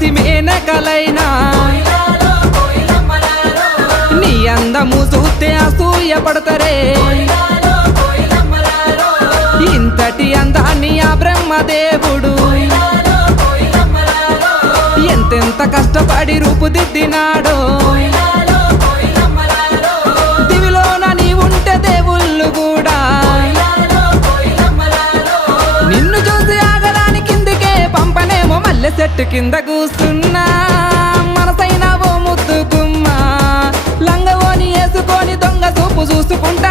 చూసి మేనకలైనా నీ అందము చూస్తే అసూయ పడతారే ఇంతటి అందాన్ని ఆ బ్రహ్మదేవుడు ఎంతెంత కష్టపడి రూపుదిద్దినాడో దివిలోన నీ ఉంటే దేవుళ్ళు కూడా నిన్ను చూసి ఆగరాని కిందికే పంపనేమో మల్లె చెట్టు కింద కూస్తున్నా మనసైన ఓ ముద్దు గుమ్మ లంగవోని వేసుకొని దొంగ చూపు చూసుకుంటా